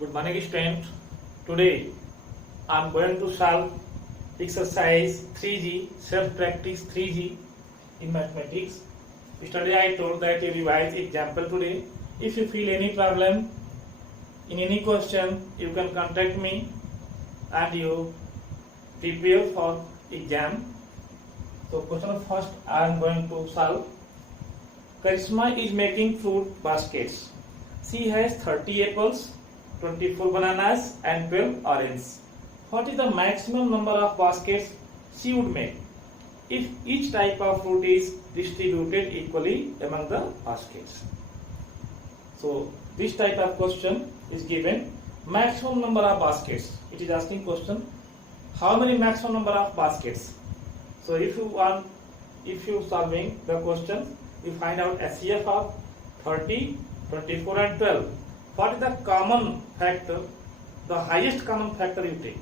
Good morning, student. Today I am going to solve exercise 3G, self-practice 3G in mathematics. Yesterday I told that you revise example today. If you feel any problem in any question, you can contact me and you prepare for exam. So question first I am going to solve. Karisma is making fruit baskets. She has 30 apples, 24 bananas and 12 oranges. What is the maximum number of baskets she would make if each type of fruit is distributed equally among the baskets? So this type of question is given maximum number of baskets. It is asking question how many maximum number of baskets. So if you solving the question, you find out SCF of 30, 24 and 12. What is the common factor, the highest common factor you take,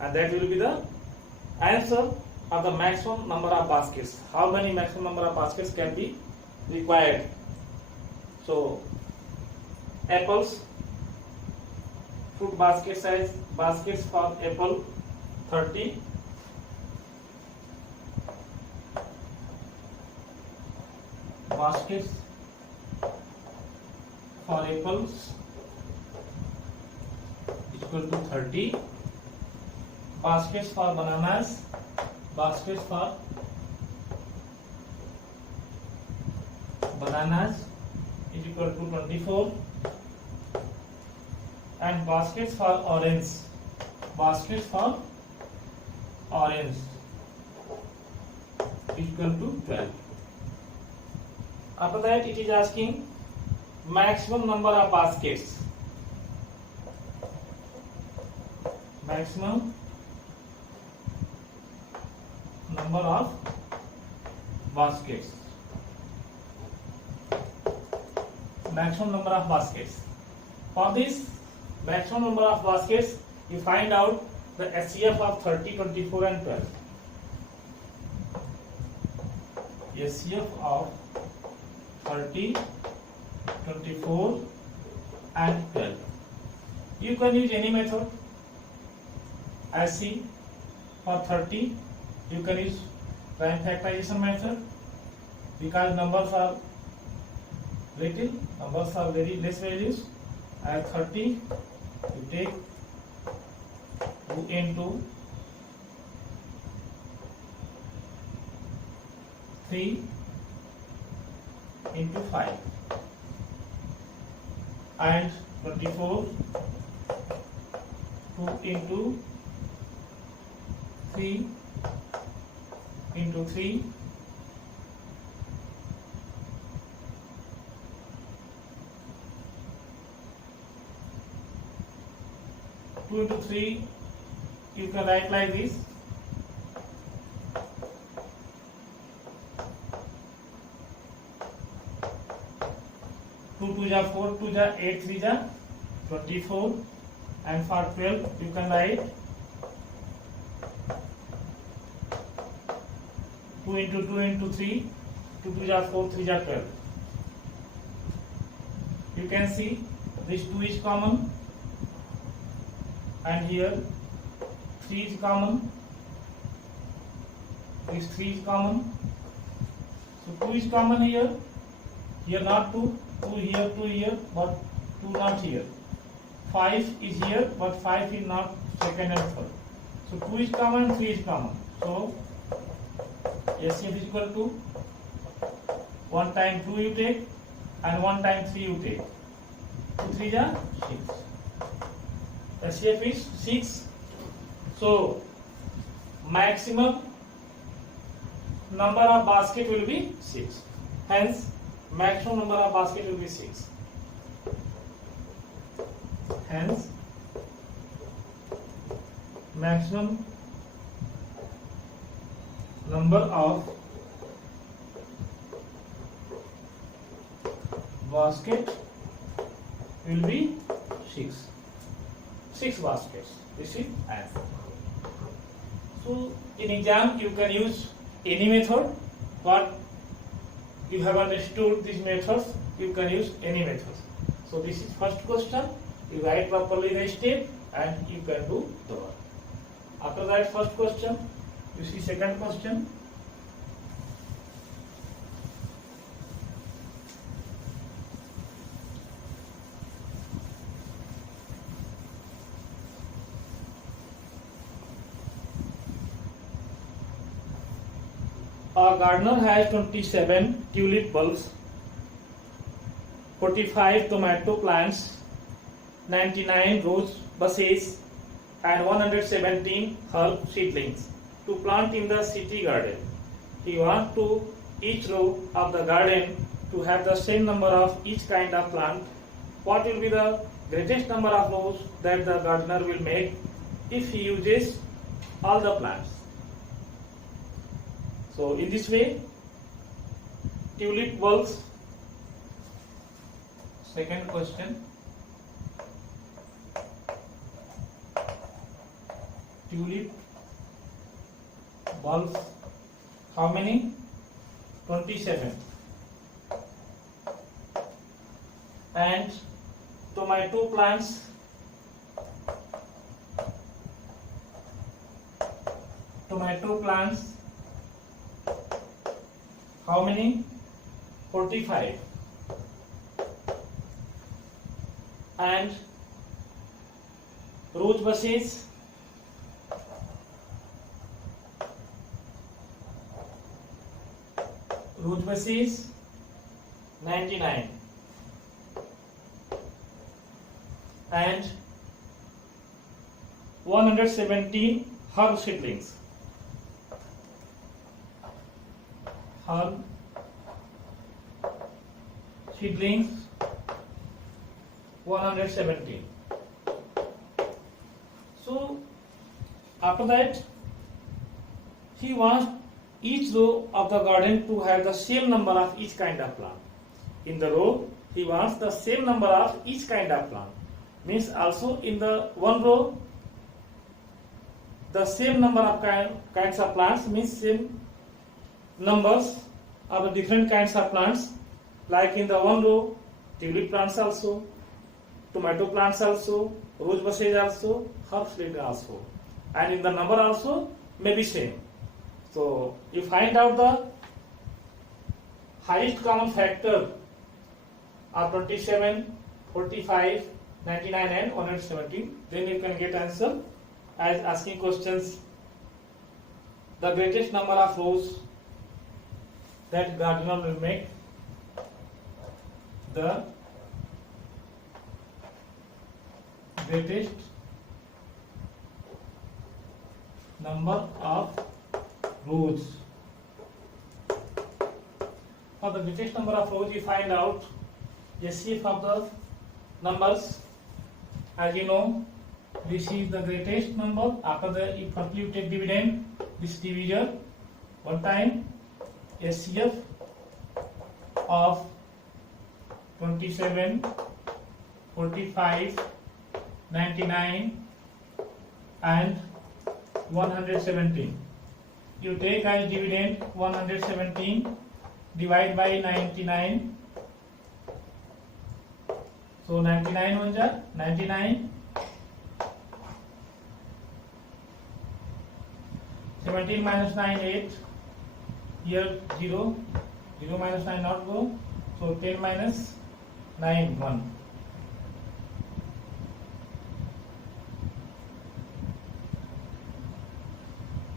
and that will be the answer of the maximum number of baskets. How many maximum number of baskets can be required? So apples, fruit basket size, baskets for apple 30, baskets for apples equal to 30, baskets for bananas, baskets for bananas is equal to 24, and baskets for orange equal to 12. After that, it is asking maximum number of baskets. Maximum number of baskets. Maximum number of baskets. For this maximum number of baskets, you find out the SCF of 30, 24 and 12. SCF of 30, 24 and 12. You can use any method. As see, for 30 you can use prime factorization method because numbers are little, numbers are very less values. At 30 you take 2 into 3 into 5 and 24 2 into 3 into 3 2 into 3 you can write like this. 2 2 ja 4, 2 ja 8, 3 ja 24, and for 12 you can write 2 into 2 into 3, 2 2 ja 4, 3 ja 12. You can see this 2 is common and here 3 is common, this 3 is common, so 2 is common here not 2 here, 2 here, but 2 not here. 5 is here, but 5 is not second and third. So 2 is common, 3 is common. So SCF is equal to 1 time 2 you take and 1 time 3 you take. 2 3 is 6. SCF is 6. So maximum number of basket will be 6. Hence maximum number of basket will be 6. Hence maximum number of basket will be 6. 6 baskets. This is answer. So in exam you can use any method, but you have understood these methods, you can use any method. So this is first question. You write properly the step and you can do the work. After that first question, you see second question. A gardener has 27 tulip bulbs, 45 tomato plants, 99 rose bushes, and 117 herb seedlings to plant in the city garden. He wants to each row of the garden to have the same number of each kind of plant. What will be the greatest number of rows that the gardener will make if he uses all the plants? So in this way, tulip bulbs. Second question. Tulip bulbs, how many? 27. And tomato plants, how many? 45. And rose bushes, root basis 99 and 117 herb seedlings. Herb seedlings 117. So after that he wants each row of the garden to have the same number of each kind of plant. In the row, he wants the same number of each kind of plant. Means also in the one row, the same number of kinds of plants, means same numbers of the different kinds of plants. Like in the one row, tulip plants also, tomato plants also, rose bushes also, herb seedlings also. And in the number also may be same. So you find out the highest common factor of 27, 45, 99 and 117. Then you can get answer as asking questions. The greatest number of rows that gardener will make. The greatest number of rows. For the greatest number of rows, you find out SCF of the numbers. As you know, this is the greatest number. After the, if you take dividend, this divisor, one time SCF of 27, 45, 99 and 117. You take as dividend 117, divide by 99. So 99 ones are 99. 17 minus 9, 8. Here 0. 0 minus 9 not go. So 10 minus 9, 1.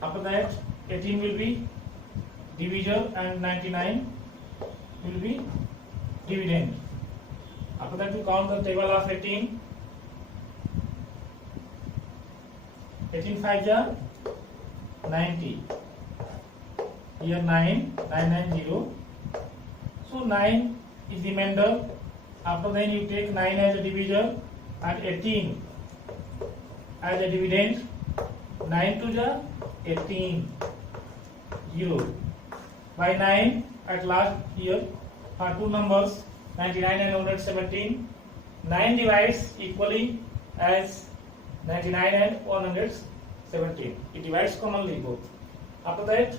After that 18 will be divisor and 99 will be dividend. After that you count the table of 18. 18 5 are 90. Here 9, 990. So 9 is remainder. After then you take 9 as a divisor and 18 as a dividend. 9 to the 18, 0. By 9 at last here are two numbers 99 and 117. 9 divides equally as 99 and 117. It divides commonly both. After that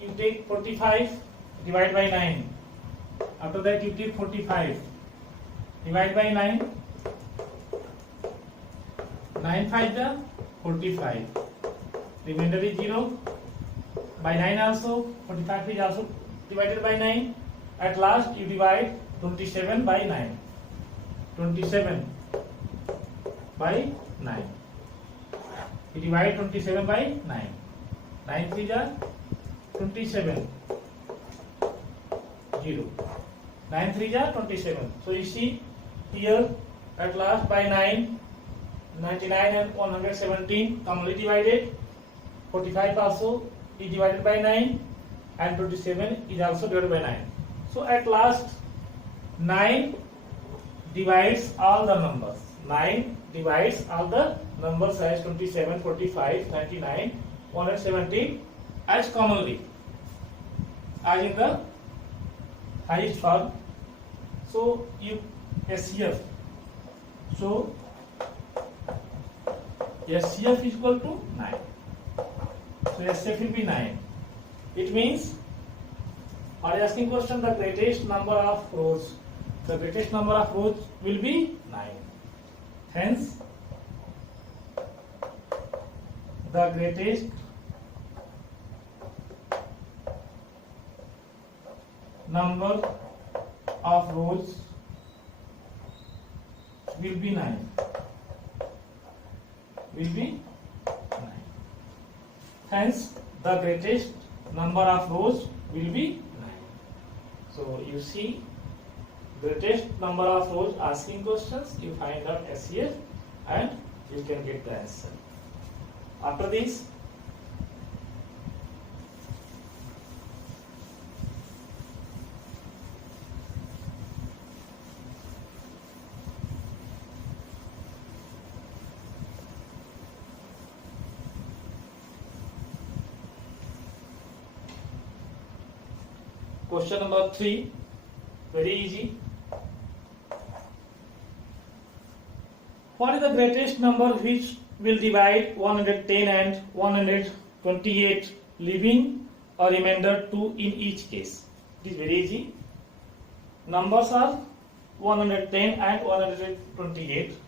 you take 45, divide by 9. After that you take 45, divide by 9. 9 5 the 45. Remainder is 0. By 9 also, 45 is also divided by 9. At last you divide 27 by 9. 27 by 9. You divide 27 by 9. 9 3 are 27. 0. 9 3 are 27. So you see here at last by 9, 99 and 117 commonly divided. 45 also is divided by 9 and 27 is also divided by 9. So at last 9 divides all the numbers. 9 divides all the numbers as 27, 45, 99, 117 as commonly as in the highest form. So you SCF. So SCF is equal to 9. So SCF will be 9. It means, are you asking question, the greatest number of rows? The greatest number of rows will be 9. Hence, the greatest number of rows will be 9. Will be 9. Hence, the greatest number of rows will be 9. So you see, greatest number of rows asking questions, you find out SCF and you can get the answer. After this, question number 3, very easy. What is the greatest number which will divide 110 and 128, leaving a remainder 2 in each case? It is very easy. Numbers are 110 and 128.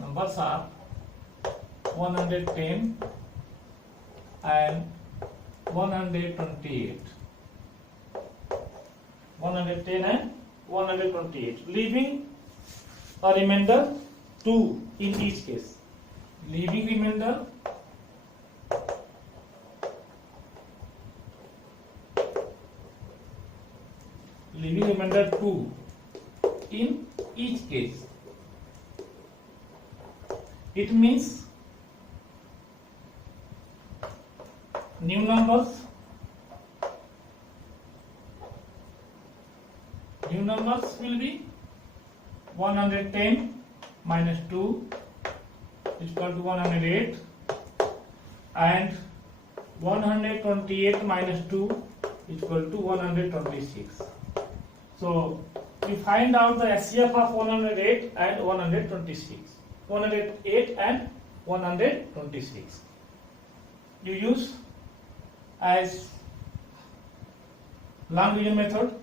Numbers are 110 and 128. 110 and 128, leaving a remainder 2 in each case. Leaving remainder leaving remainder 2 in each case. It means new numbers will be 110 minus 2 is equal to 108, and 128 minus 2 is equal to 126. So you find out the SCF of 108 and 126. 108 and 126. You use as long division method.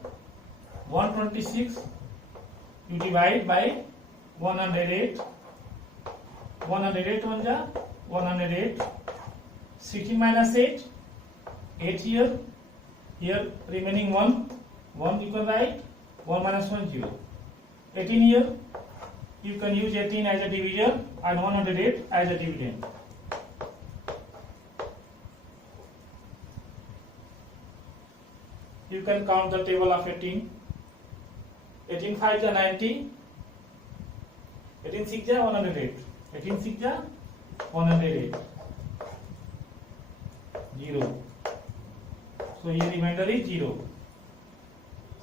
126 you divide by 108. 108 1 ja 108. 16 minus 8, 8 here. Here remaining 1 you can write. 1 minus 1 0. 18 here. You can use 18 as a divisor and 108 as a dividend. You can count the table of 18. 18 5 is 90. 18 6 is 108. 18 6 is 108. 0. So here remainder is 0.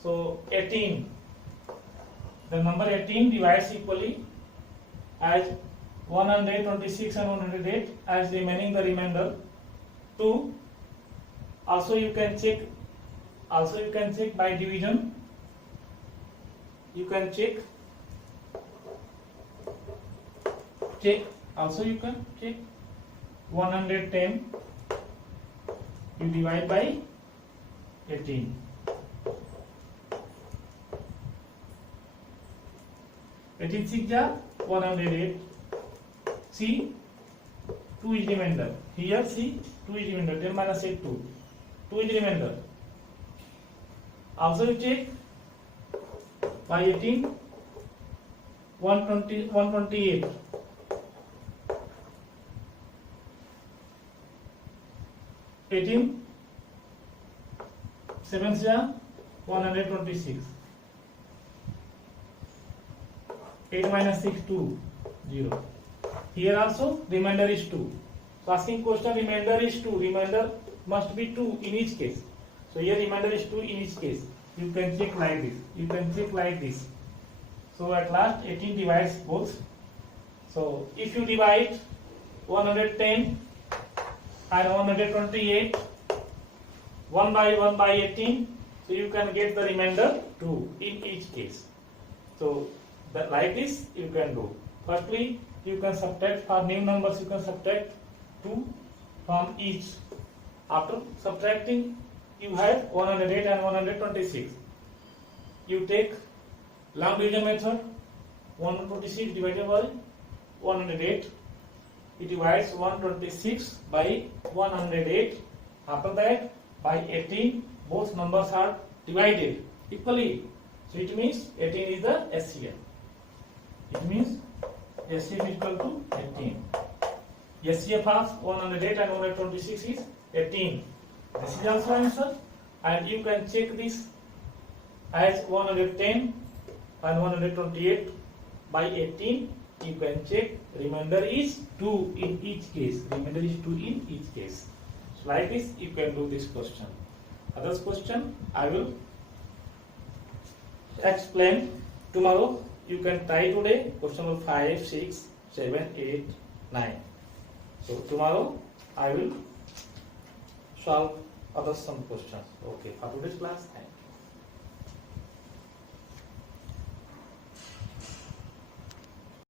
So 18. The number 18 divides equally as 126 and 108 as remaining the remainder 2. Also you can check by division. You can check. Also you can check 110 you divide by 18. 18 6 ja 108. See, 2 is remainder. Here see 2 is remainder. 10 minus 8 2. 2 is remainder. Also you check by 18 128. 18 7 ja 126. 8 minus 6 2 0. Here also remainder is 2. So asking question remainder is 2. Remainder must be 2 in each case. So here remainder is 2 in each case. You can check like this. You can check like this. So at last 18 divides both. So if you divide 110 and 128 1 by 18, so you can get the remainder 2 in each case. So that like this you can do. Firstly, you can subtract for new numbers. You can subtract 2 from each. After subtracting, you have 108 and 126. You take long division method. 126 divided by 108. It divides 126 by 108. After that, by 18, both numbers are divided equally. So it means 18 is the SCF. It means SCF is equal to 18. SCF of 108 and 126 is 18. This is also answer, and you can check this as 110 and 128 by 18. You can check remainder is 2 in each case. Remainder is 2 in each case. So like this you can do this question. Others question I will explain tomorrow. You can try today question number 5, 6, 7, 8, 9. So tomorrow I will solve other some questions. Okay, for today's class, thank you.